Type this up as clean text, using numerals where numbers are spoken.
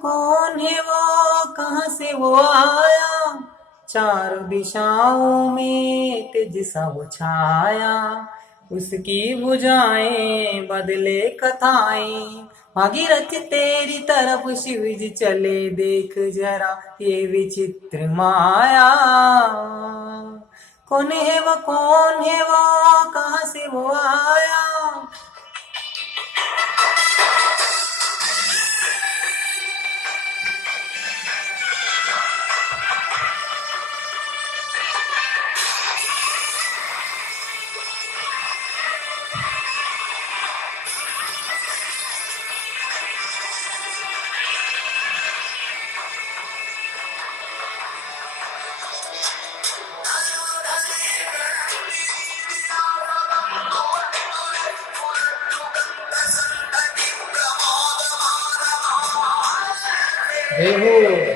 कौन है वो, कहाँ से वो आया, चारों दिशाओं में तेज सा वो छाया, उसकी भुजाएं बदले कथाएं, भागीरथ तेरी तरफ शिव जी चले, देख जरा ये विचित्र माया। कौन है वो, कौन है वो, कहाँ से वो आया। जय हो।